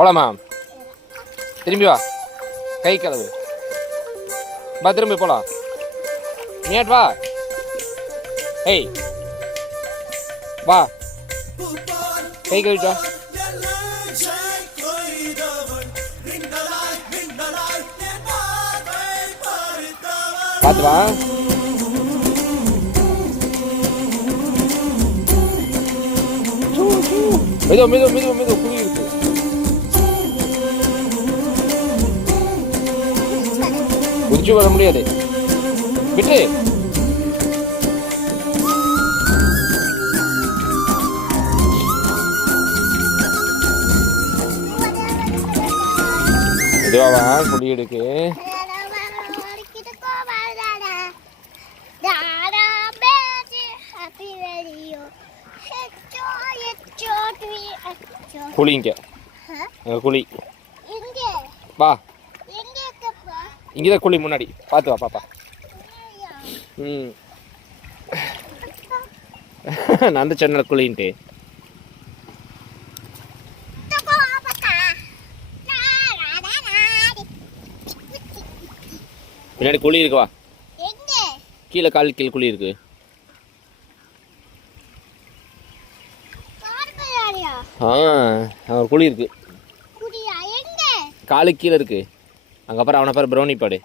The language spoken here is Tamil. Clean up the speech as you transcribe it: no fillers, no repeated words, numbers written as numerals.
போலாமா? திரும்பி வா, கை கழுவு. வா திரும்பி போலாம். நீட் வா. ஏய் வா, கை கழுவிட்டு வா. பார்த்து வா. மெதுவா மெதுவா மெதுவா மெதுவா, குழி இருக்கு. குதிச்சு வர முடியாது, விட்டு. மெதுவா வா, குழி இருக்கு. குழி இங்க, குழி வா. இங்கதான் குழி முன்னாடி, பார்த்து வா பாப்பா. நான் தான் சொன்ன குழின்ட்டு. பின்னாடி குழி இருக்கு, வா. கீழே கால் கீழே குழி இருக்கு. குழி இருக்கு, காலுக்கு கீழே இருக்கு. அங்கே அப்புறம் அவனை பாரு, ப்ரௌனி பாடு.